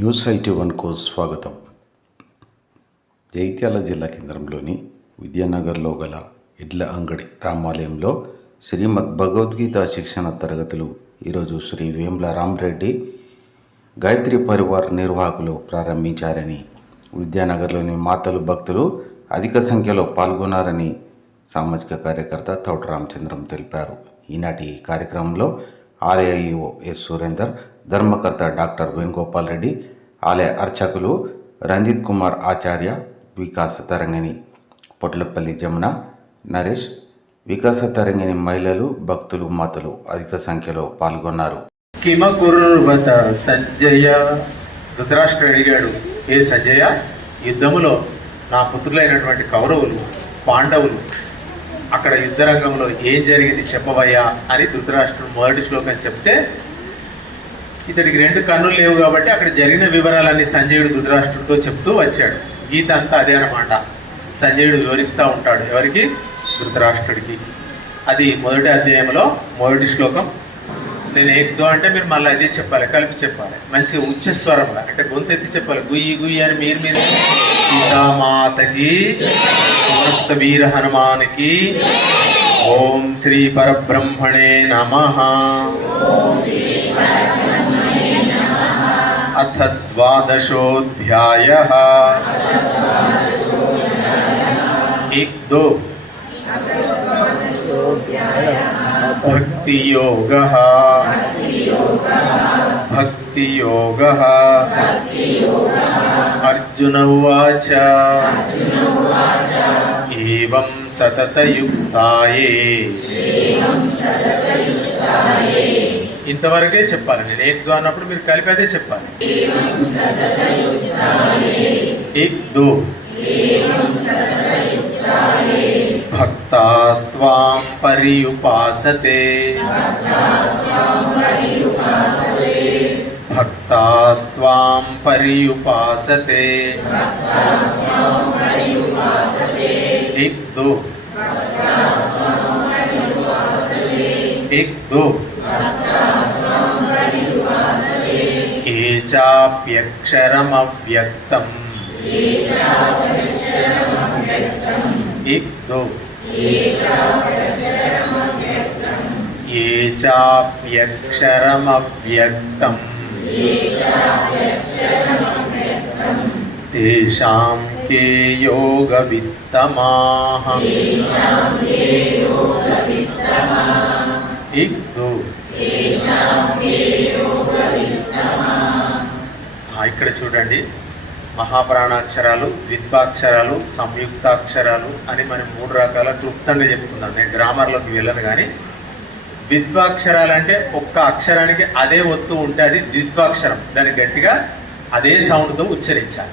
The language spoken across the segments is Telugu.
న్యూస్ ఐటీ వన్కు స్వాగతం. జైత్యాల జిల్లా కేంద్రంలోని విద్యానగర్లో గల ఇడ్ల అంగడి రామాలయంలో శ్రీమద్ భగవద్గీత శిక్షణ తరగతులు ఈరోజు శ్రీ వేముల రామరెడ్డి గాయత్రి పరివార్ నిర్వాహకులు ప్రారంభించారని విద్యానగర్లోని మాతలు భక్తులు అధిక సంఖ్యలో పాల్గొన్నారని సామాజిక కార్యకర్త తౌట రామచంద్రం తెలిపారు. ఈనాటి ఈ కార్యక్రమంలో ఆలయఈఓ ఎస్ సురేందర్ ధర్మకర్త డాక్టర్ వేణుగోపాల్ రెడ్డి ఆలయ అర్చకులు రంజిత్ కుమార్ ఆచార్య వికాస తరంగిణి పొట్లపల్లి జమున నరేష్ వికాస తరంగిణి మహిళలు భక్తులు మాతలు అధిక సంఖ్యలో పాల్గొన్నారు. కిమకుర్వత సజ్జయ ధృతరాష్ట్రుడు అడిగాడు ఏ సజ్జయ? యుద్ధములో నా పుత్రులైనటువంటి కౌరవులు పాండవులు అక్కడ యుద్ధరంగంలో ఏం జరిగింది చెప్పవయ్యా అని ధృతరాష్ట్రుడు మొదటి శ్లోకం చెప్తే ఇతడికి రెండు కన్నులు లేవు కాబట్టి అక్కడ జరిగిన వివరాలన్నీ సంజయుడు ధృతరాష్ట్రుడితో చెప్తూ వచ్చాడు. గీత అంతా అదే అనమాట సంజయుడు వివరిస్తూ ఉంటాడు ఎవరికి? ధృతరాష్ట్రుడికి. అది మొదటి అధ్యాయంలో మొదటి శ్లోకం నేను ఏదో అంటే మీరు మళ్ళీ అదే చెప్పాలి కలిపి చెప్పాలి మంచిగా ఉచ్చ స్వరంగా అంటే గొంతు ఎత్తి చెప్పాలి గుయ్యి గుయ్యి అని మీరు మీరు సీతామాతకి సమస్త వీర హనుమానికి ఓం శ్రీ పరబ్రహ్మణే నమ అథ ద్వాదశోధ్యాయ एक दो भक्तियोगः भक्तियोगः अर्जुन उवाच एवं సతతయుక్తాయే ఇంతవరకే చెప్పాలి నేను ఏక్ అన్నప్పుడు మీరు కలిపి అదే చెప్పాలి ఏక్ దో भक्तास्त्वां परियुपासते। भक्तास्त्वां पर्युपासते। इक्दु इक्दु ये चाप्यक्षरमव्यक्तम्। इक्दु ये चाप्यक्षरमव्यक्तम् तेषां के योगवित्तमाः एक दो ఆ, ఇక్కడ చూడండి మహాప్రాణాక్షరాలు ద్విత్వాక్షరాలు సంయుక్తాక్షరాలు అని మనం మూడు రకాల క్లుప్తంగా చెప్పుకున్నాం నేను గ్రామర్లోకి వెళ్ళను కానీ ద్విత్వాక్షరాలు అంటే ఒక్క అక్షరానికి అదే ఒత్తు ఉంటే అది ద్విత్వాక్షరం. దాన్ని గట్టిగా అదే సౌండ్తో ఉచ్చరించాలి.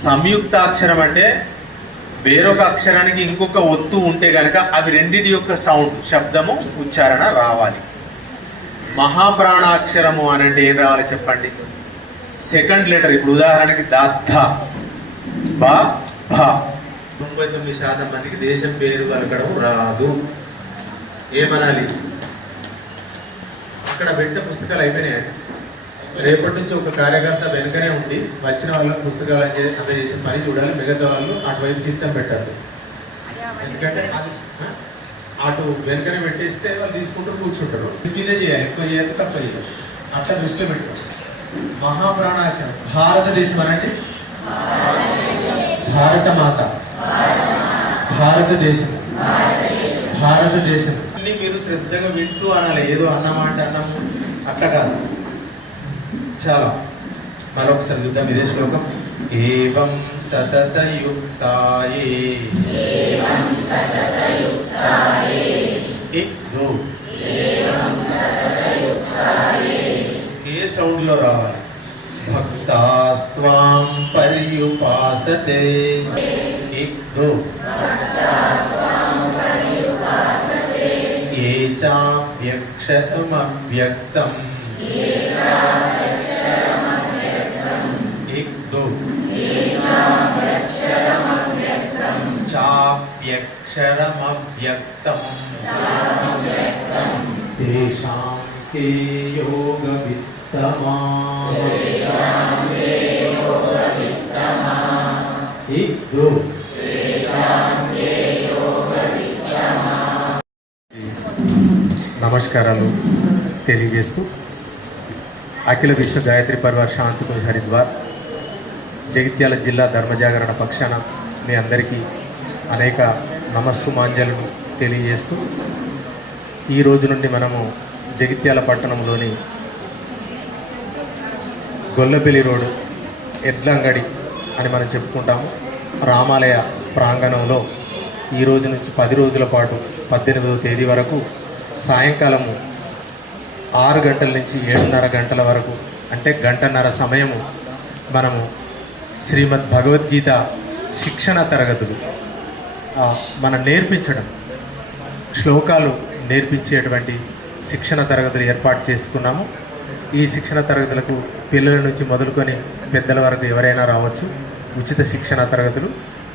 సంయుక్తాక్షరం అంటే వేరొక అక్షరానికి ఇంకొక ఒత్తు ఉంటే కనుక అవి రెండింటి యొక్క సౌండ్ శబ్దము ఉచ్చారణ రావాలి. మహాప్రాణాక్షరము అని అంటే ఏం రావాలి చెప్పండి? సెకండ్ లెటర్ ఇప్పుడు ఉదాహరణకి దాద్ధ బా భా. తొంభై తొమ్మిది శాతం మందికి దేశం పేరు కలగడం రాదు. ఏమనాలి? అక్కడ పెట్టిన పుస్తకాలు అయిపోయినాయండి రేపటి నుంచి ఒక కార్యకర్త వెనుకనే ఉండి వచ్చిన వాళ్ళకి పుస్తకాలు అందజేసిన పని చూడాలి. మిగతా వాళ్ళు అటువైపు చిత్తం పెట్టద్దు. ఎందుకంటే అది అటు వెనుకనే పెట్టేస్తే వాళ్ళు తీసుకుంటారు కూర్చుంటారు. ఇదే చేయాలి. ఎక్కువ చేయాలి తక్కువ చేయాలి. అట్లా దృష్టిలో పెట్టుకోండి మహాప్రాణాక్షరం భారతదేశం అనండి భారత మాత భారతదేశం. భారతదేశం. అన్ని మీరు శ్రద్ధగా వింటూ అనాలి. ఏదో అన్నమాట అన్నము. అట్లా కాదు. చాలా. మరొకసారి చూద్దాం ఇదే శ్లోకం. ఏవం సతతయుక్తాయే. సౌండ్లో రావాలి. భక్తాస్వాం పర్యుపాసతే. ఏక్ దో ఏ చాప్యక్షరమవ్యక్తం ఏక్ దో చాప్యక్షరమవ్యక్తం తేషాం కే నమస్కారాలు తెలియజేస్తూ అఖిల విశ్వ గాయత్రి పరివార్ శాంతిపూర్ హరిద్వార్ జగిత్యాల జిల్లా ధర్మజాగరణ పక్షాన మీ అందరికీ అనేక నమస్సు మాంజలను తెలియజేస్తూ ఈ రోజు నుండి మనము జగిత్యాల పట్టణంలోని గొల్లపల్లి రోడ్ ఎడ్లంగడి అని మనం చెప్పుకుంటాము. రామాలయ ప్రాంగణంలో ఈ రోజు నుంచి పది రోజుల పాటు పద్దెనిమిదవ తేదీ వరకు సాయంకాలము ఆరు గంటల నుంచి ఏడున్నర గంటల వరకు అంటే గంటన్నర సమయము మనము శ్రీమద్ భగవద్గీత శిక్షణ తరగతులు మనం నేర్పించడం శ్లోకాలు నేర్పించేటువంటి శిక్షణ తరగతులు ఏర్పాటు చేసుకున్నాము. ఈ శిక్షణ తరగతులకు పిల్లల నుంచి మొదలుకొని పెద్దల వరకు ఎవరైనా రావచ్చు. ఉచిత శిక్షణ తరగతులు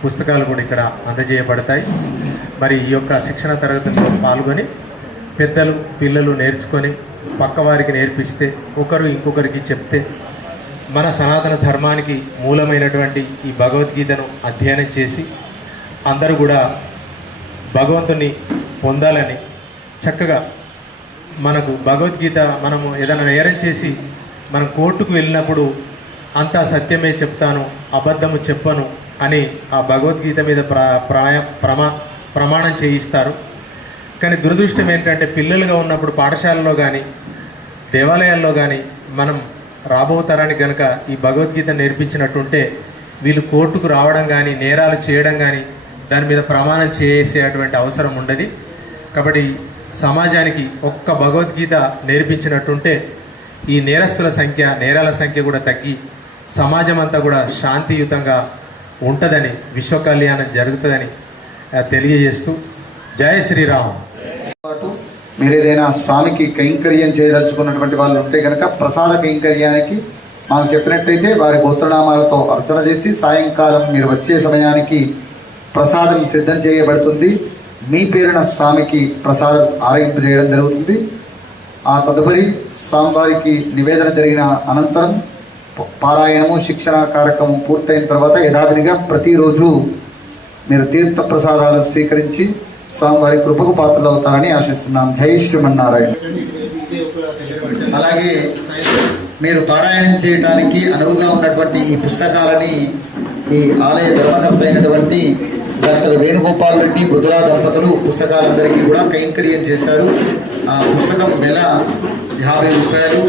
పుస్తకాలు కూడా ఇక్కడ అందజేయబడతాయి. మరి ఈ యొక్క శిక్షణ తరగతుల్లో పాల్గొని పెద్దలు పిల్లలు నేర్చుకొని పక్కవారికి నేర్పిస్తే ఒకరు ఇంకొకరికి చెప్తే మన సనాతన ధర్మానికి మూలమైనటువంటి ఈ భగవద్గీతను అధ్యయనం చేసి అందరూ కూడా భగవంతుని పొందాలని చక్కగా మనకు భగవద్గీత మనము ఏదైనా నేరం చేసి మనం కోర్టుకు వెళ్ళినప్పుడు అంతా సత్యమే చెప్తాను అబద్ధము చెప్పను అని ఆ భగవద్గీత మీద ప్ర ప్రాయ ప్రమా ప్రమాణం చేయిస్తారు. కానీ దురదృష్టం ఏంటంటే పిల్లలుగా ఉన్నప్పుడు పాఠశాలలో కానీ దేవాలయాల్లో కానీ మనం రాబో తరానికి గనక ఈ భగవద్గీత నేర్పించినట్టుంటే వీళ్ళు కోర్టుకు రావడం కానీ నేరాలు చేయడం కానీ దాని మీద ప్రమాణం చేసేటువంటి అవసరం ఉండదు. కాబట్టి సమాజానికి ఒక్క భగవద్గీత నేర్పించినట్టుంటే ఈ నేరస్తుల సంఖ్య నేరాల సంఖ్య కూడా తగ్గి సమాజం అంతా కూడా శాంతియుతంగా ఉంటుందని విశ్వ కళ్యాణం జరుగుతుందని తెలియజేస్తూ జయ శ్రీరామ్. పాటు మీరు ఏదైనా స్వామికి కైంకర్యం చేయదలుచుకున్నటువంటి వాళ్ళు ఉంటే కనుక ప్రసాద కైంకర్యానికి మాకు చెప్పినట్టయితే వారి గోత్రనామాలతో అర్చన చేసి సాయంకాలం మీరు వచ్చే సమయానికి ప్రసాదం సిద్ధం చేయబడుతుంది. మీ పేరున స్వామికి ప్రసాదం ఆరగింపు చేయడం జరుగుతుంది. ఆ తదుపరి స్వామివారికి నివేదన జరిగిన అనంతరం పారాయణము శిక్షణ కార్యక్రమం పూర్తయిన తర్వాత యథావిధిగా ప్రతిరోజు మీరు తీర్థ ప్రసాదాలు స్వీకరించి స్వామివారి కృపకు పాత్రలు అవుతారని ఆశిస్తున్నాం. జై శ్రీమన్నారాయణ. అలాగే మీరు పారాయణం చేయడానికి అనువుగా ఉన్నటువంటి ఈ పుస్తకాలని ఈ ఆలయ ధర్మకర్త అయినటువంటి డాక్టర్ వేణుగోపాల్ రెడ్డి మృదులా దంపతులు పుస్తకాలందరికీ కూడా కైంకర్యం చేశారు. ఆ పుస్తకం వెల యాభై రూపాయలు.